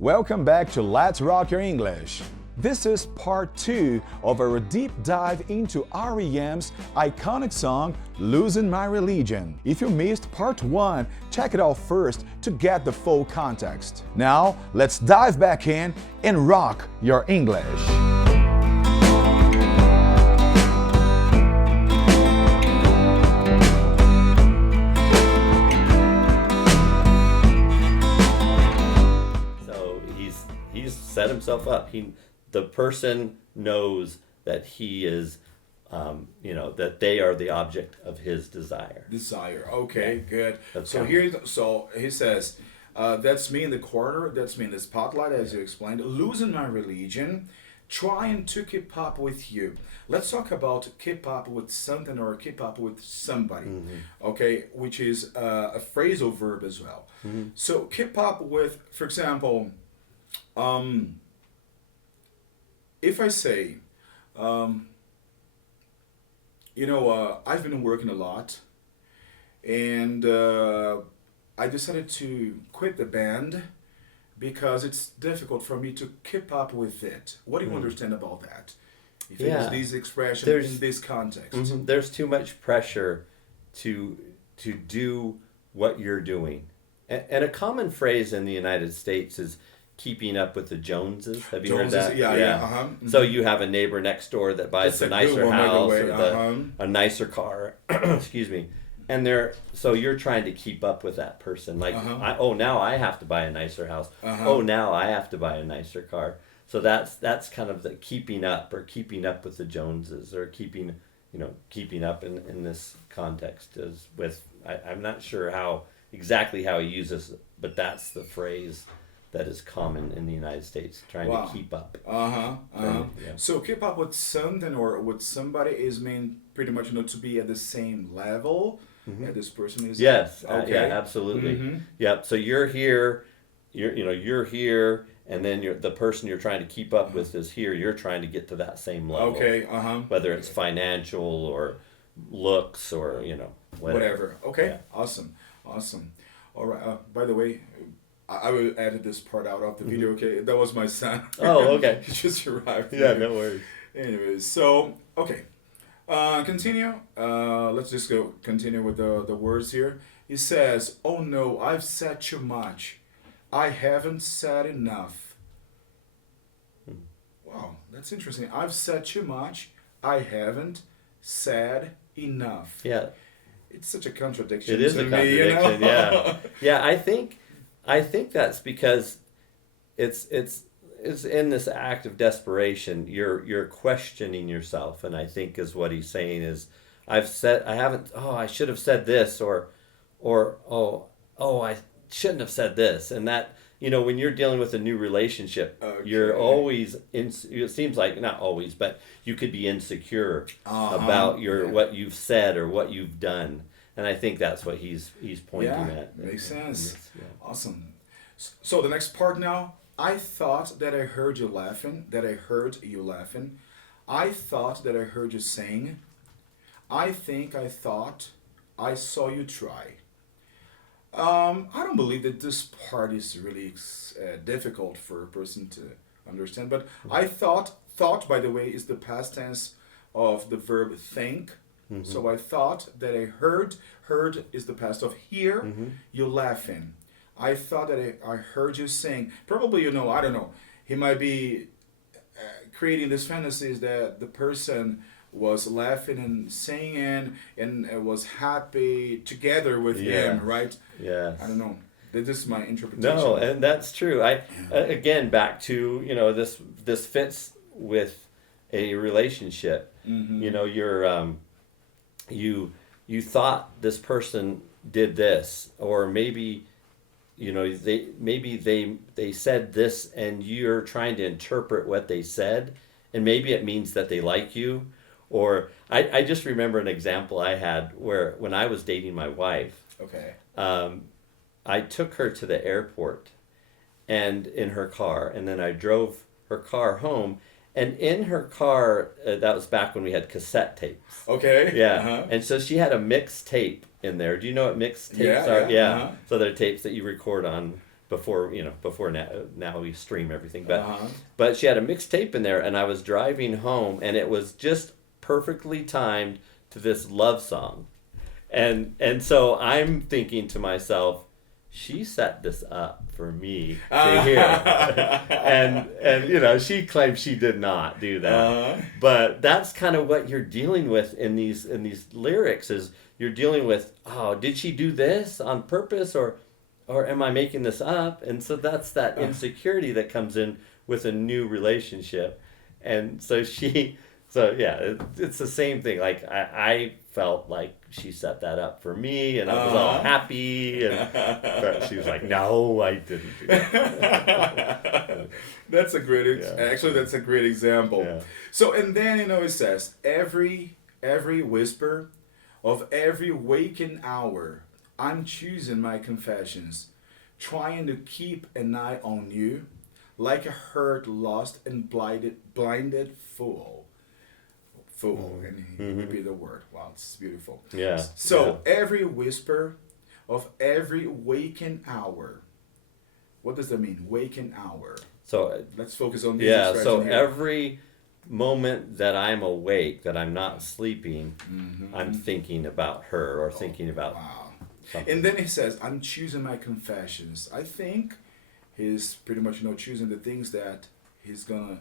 Welcome back to Let's Rock Your English. This is part 2 of our deep dive into R.E.M's iconic song, Losing My Religion. If you missed part 1, check it out first to get the full context. Now, let's dive back in and rock your English. He's set himself up. The person knows that he is, that they are the object of his desire. Okay, good. That's So he says, that's me in the corner. That's me in the spotlight, as you explained. Losing my religion, trying to keep up with you. Let's talk about keep up with something or keep up with somebody. Okay, which is a phrasal verb as well. So keep up with, for example. If I say, I've been working a lot, and I decided to quit the band because it's difficult for me to keep up with it. What do you understand about that? If you use these expressions in this context. There's too much pressure to do what you're doing. And a common phrase in the United States is keeping up with the Joneses. Have you heard that? Yeah. So you have a neighbor next door that buys a nicer house or a nicer car, excuse me, and so you're trying to keep up with that person. Like, now I have to buy a nicer house. Now I have to buy a nicer car. So that's kind of the keeping up or keeping up with the Joneses or keeping up in this context is with. I'm not sure exactly how he uses it, but that's the phrase that is common in the United States, trying to keep up. So keep up with something or with somebody is pretty much to be at the same level that this person is. Yes. Okay. Yeah, absolutely. Yep. So you're here, you're here, and then the person you're trying to keep up with is here. You're trying to get to that same level. Okay. Whether it's financial or looks or whatever. Okay. Yeah. Awesome. All right. By the way, I will edit this part out of the video, okay? That was my son. Oh, okay. He just arrived. Yeah, no worries. Anyways, so, okay. Continue. Let's just continue with the words here. He says, oh no, I've said too much. I haven't said enough. Wow, that's interesting. I've said too much. I haven't said enough. Yeah. It's such a contradiction. It is a contradiction, yeah. Yeah, I think that's because it's in this act of desperation. You're questioning yourself, and I think is what he's saying is, I should have said this, or I shouldn't have said this, and that when you're dealing with a new relationship, you're always it seems like not always, but you could be insecure about what you've said or what you've done. And I think that's what he's pointing at. Makes sense. Awesome. So the next part now. I thought that I heard you laughing. I thought that I heard you sing. I thought I saw you try. I don't believe that this part is really difficult for a person to understand. But I thought, by the way, is the past tense of the verb think. So I thought that I heard is the past of hear, you laughing. I thought that I heard you sing. Probably, I don't know, he might be creating these fantasies that the person was laughing and singing and was happy together with him, right? Yeah. I don't know. This is my interpretation. No, and that's true. Again, back to, this fits with a relationship. You're you thought this person did this, or maybe they said this and you're trying to interpret what they said, and maybe it means that they like you. Or I just remember an example I had where when I was dating my wife, I took her to the airport and in her car, and then I drove her car home. And in her car, that was back when we had cassette tapes. Okay. Yeah. And so she had a mixed tape in there. Do you know what mixed tapes are? Yeah. So they're tapes that you record on before now we stream everything. But Uh-huh. but she had a mixtape in there, and I was driving home, and it was just perfectly timed to this love song, and so I'm thinking to myself, she set this up for me to hear. And she claims she did not do that. Uh-huh. But that's kind of what you're dealing with in these lyrics, is you're dealing with, oh, did she do this on purpose, or am I making this up? And so that's that insecurity that comes in with a new relationship. And so it's the same thing. Like I felt like she set that up for me, and I was all happy, but she was like, "No, I didn't do that." That's a great. Yeah. Actually, that's a great example. Yeah. So, and then it says every whisper of every waking hour, I'm choosing my confessions, trying to keep an eye on you, like a hurt, lost, and blinded fool. And he repeat the word. Wow, it's beautiful. Yeah. So every whisper of every waking hour. What does that mean? Waking hour. So Let's focus on this. yeah. So expression here. every moment that I'm awake, that I'm not sleeping, I'm thinking about her, or thinking about Wow. something. And then he says, I'm choosing my confessions. I think he's pretty much choosing the things that he's gonna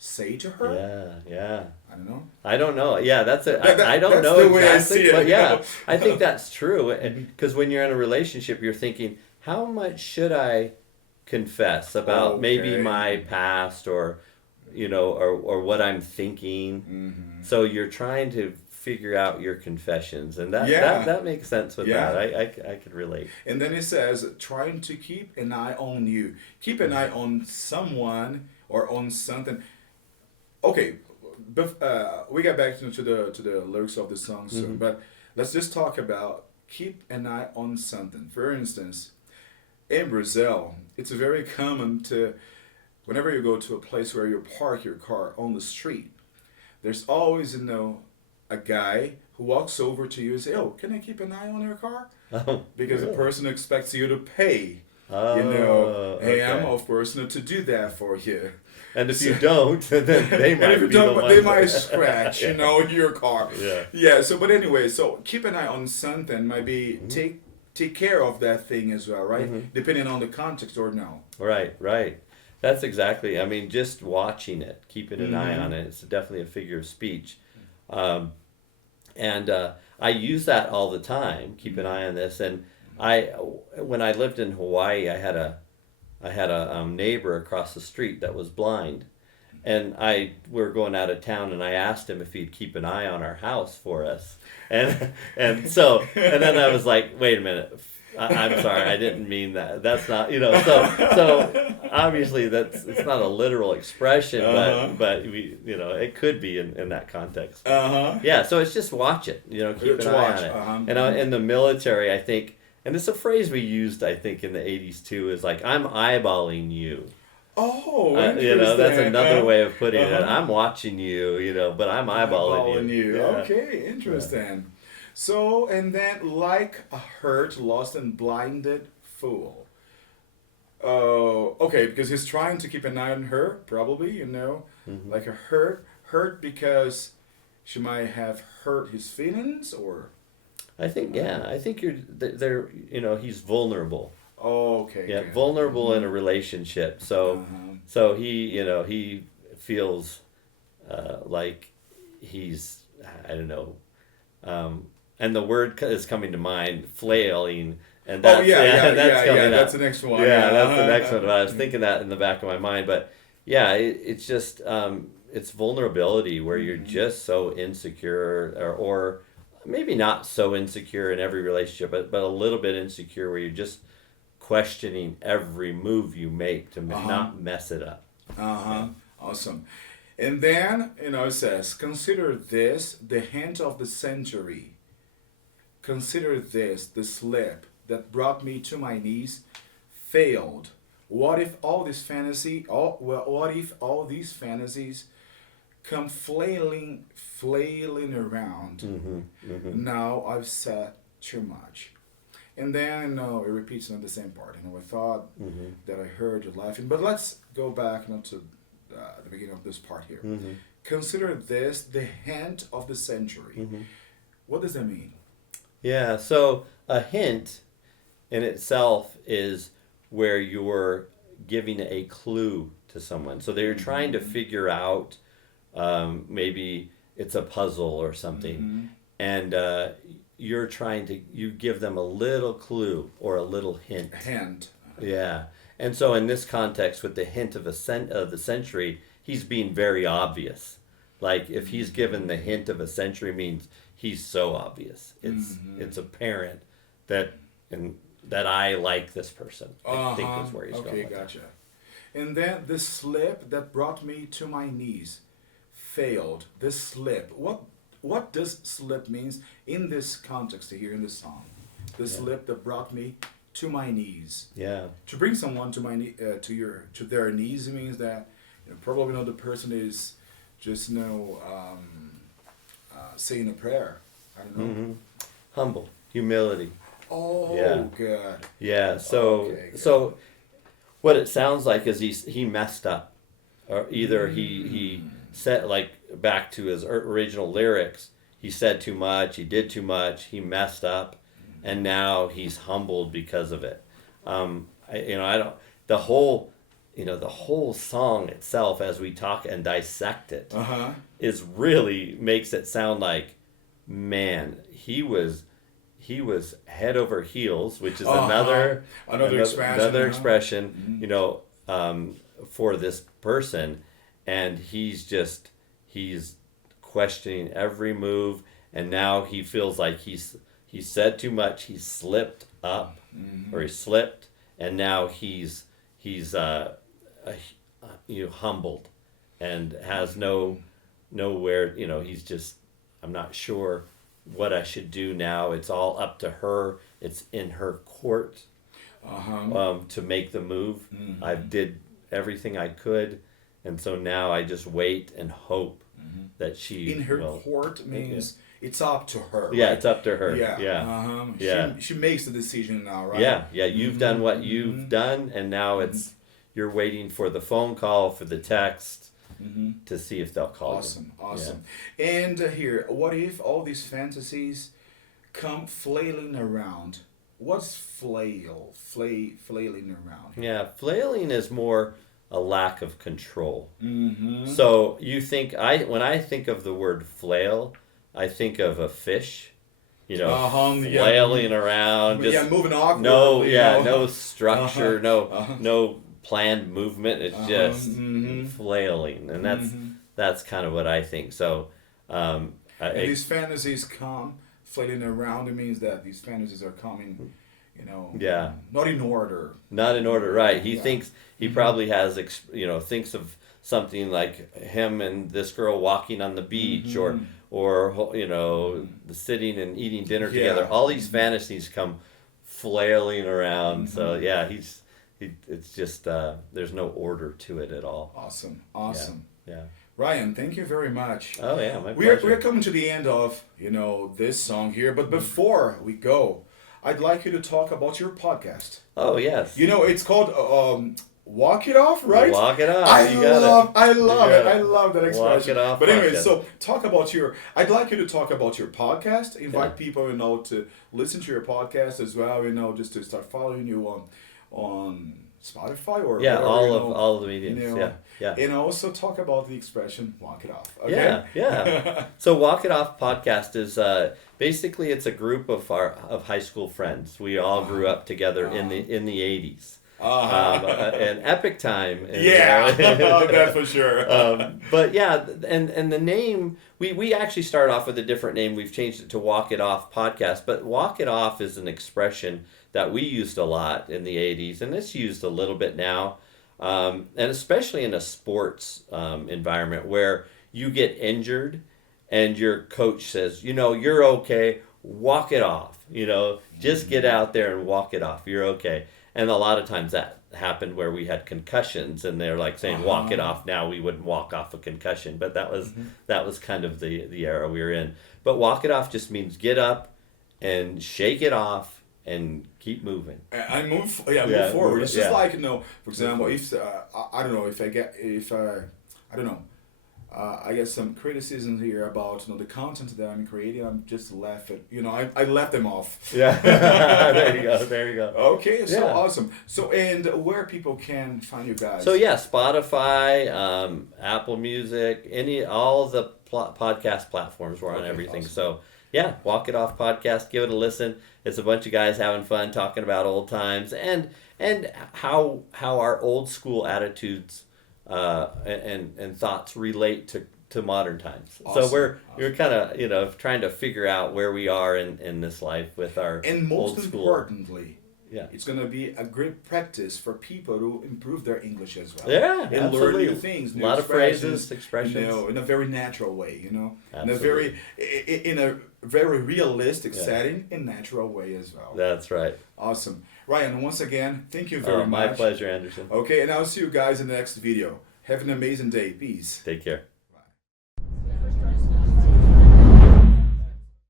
say to her. Yeah. I don't know. I don't know. Yeah, that's it. That- I don't that's know the way I exactly, see it, but you yeah, know? I think that's true. Because when you're in a relationship, you're thinking, how much should I confess about maybe Okay. my past, or or what I'm thinking. So you're trying to figure out your confessions, and that makes sense with Yeah. that. I could relate. And then it says, trying to keep an eye on you. Keep an eye on someone or on something. Okay, we got back to the lyrics of the song soon, but let's just talk about keep an eye on something. For instance, in Brazil, it's very common to, whenever you go to a place where you park your car on the street, there's always, a guy who walks over to you and say, "Oh, can I keep an eye on your car?" Because the person expects you to pay. Okay. Of course, to do that for you. And if you don't, then they might And if you be don't, the ones they might that- scratch, your car. Yeah. Yeah. So, but anyway, so keep an eye on something. Maybe take care of that thing as well, right? Depending on the context or no. Right. That's exactly. I mean, just watching it, keeping an eye on it. It's definitely a figure of speech, and I use that all the time. Keep an eye on this. And when I lived in Hawaii, I had a neighbor across the street that was blind, and we were going out of town, and I asked him if he'd keep an eye on our house for us, and then I was like, wait a minute. I'm sorry, I didn't mean that. That's not, so obviously it's not a literal expression, but we, it could be in that context. Yeah, so it's just watch it, keep an eye on it. And in the military, I think, and it's a phrase we used, I think, in the 80s too, is like, I'm eyeballing you. Oh, interesting. That's another way of putting it. I'm watching you, but I'm eyeballing you. Yeah. Okay, interesting. So, and then, like a hurt, lost, and blinded fool. Okay, because he's trying to keep an eye on her, probably, like a hurt because she might have hurt his feelings, or. I think they're he's vulnerable. Oh, okay. Yeah, okay. vulnerable in a relationship. So he feels like he's, I don't know. And the word is coming to mind, flailing, and that's that's the next one. Yeah, that's the next one. I was thinking that in the back of my mind, but yeah, it's just it's vulnerability where you're just so insecure, or maybe not so insecure in every relationship, but a little bit insecure where you're just questioning every move you make to not mess it up. Awesome. And then it says, consider this the hint of the century. Consider this, the slip that brought me to my knees failed. What if all these fantasies come flailing around? Now I've said too much. And then, it repeats in the same part. I thought Mm-hmm. that I heard you laughing. But let's go back to the beginning of this part here. Mm-hmm. Consider this the hint of the century. Mm-hmm. What does that mean? Yeah, so a hint in itself is where you're giving a clue to someone. So they're trying to figure out, maybe it's a puzzle or something, and you give them a little clue or a little hint. Hint. Yeah, and so in this context, with the hint of of the century, he's being very obvious. Like if he's given the hint of a century, means he's so obvious. It's apparent that I like this person. I think is where he's going. Okay, with that. gotcha. And then the slip that brought me to my knees failed. The slip. What does slip means in this context here in this song? The slip that brought me to my knees. Yeah. To bring someone to to their knees means that probably the person is just saying a prayer. I don't know. Mm-hmm. Humble, humility. Oh, Yeah. good. Yeah. So Okay, good. so what it sounds like is he messed up, or either he said, like, back to his original lyrics, he said too much, he did too much, he messed up, and now he's humbled because of it. The whole song itself, as we talk and dissect it, is really makes it sound like, man, he was head over heels, which is another expression, for this person, and he's questioning every move, and now he feels like he said too much, he slipped up, or he slipped, and now he's humbled, and has nowhere. He's just, I'm not sure what I should do now. It's all up to her. It's in her court to make the move. I did everything I could, and so now I just wait and hope that she In her will. court means it's up to her. Yeah, right? it's up to her. Yeah. Yeah. Yeah. She makes the decision now, right? Yeah. You've done what you've done, and now you're waiting for the phone call, for the text, to see if they'll call you. Awesome. And here, what if all these fantasies come flailing around? What's flailing around? Yeah, flailing is more a lack of control. So you think when I think of the word flail, I think of a fish, flailing around, just moving awkwardly. no structure, no planned movement. It's just flailing, and that's kind of what I think. So, and these fantasies come flailing around. It means that these fantasies are coming, not in order. Not in order, right? He thinks he probably has, thinks of something like him and this girl walking on the beach, or sitting and eating dinner together. All these fantasies come flailing around. So yeah, it's just there's no order to it at all. Awesome. Yeah. Ryan, thank you very much. Oh yeah, my pleasure. We're coming to the end of this song here, but before we go, I'd like you to talk about your podcast. Oh yes. It's called Walk It Off, right? Walk It Off. I love it. I love that expression. Walk It Off. But anyway, podcast. so I'd like you to talk about your podcast. Invite people, to listen to your podcast as well. Just to start following you on Spotify or all of the mediums. Yeah. And also talk about the expression "walk it off." Okay? Yeah. So Walk It Off podcast is basically, it's a group of high school friends. We all grew up together in the 80s. An epic time. That's for sure. But yeah, and the name, we actually start off with a different name. We've changed it to Walk It Off Podcast, but Walk It Off is an expression that we used a lot in the 80s, and it's used a little bit now, and especially in a sports environment where you get injured and your coach says, you're okay, walk it off, just get out there and walk it off, you're okay. And a lot of times that happened where we had concussions, and they're like saying, walk it off now. We wouldn't walk off a concussion, but that was kind of the era we were in. But walk it off just means get up and shake it off and keep moving. I move, Yeah, move forward. It's just yeah. like, for example, if I don't know if I don't know, I get some criticism here about the content that I'm creating. I'm just left it. I left them off. Yeah. There you go. There you go. Okay, so Yeah. awesome. So, and where people can find you guys? So yeah, Spotify, Apple Music, all the podcast platforms. We're on Okay, everything. awesome. So yeah, Walk It Off podcast. Give it a listen. It's a bunch of guys having fun talking about old times and how our old school attitudes and thoughts relate to modern times. Awesome, So we're kind of trying to figure out where we are in this life with our And most old school. importantly, Yeah. it's going to be a great practice for people to improve their English as well. Yeah, and absolutely. learn new things, A new lot of phrases, expressions, expressions. in a very natural way. Absolutely. In a very realistic Yeah. setting, in natural way as well. That's right. Awesome, Ryan. Once again, thank you very much. My pleasure, Anderson. Okay, and I'll see you guys in the next video. Have an amazing day. Peace. Take care.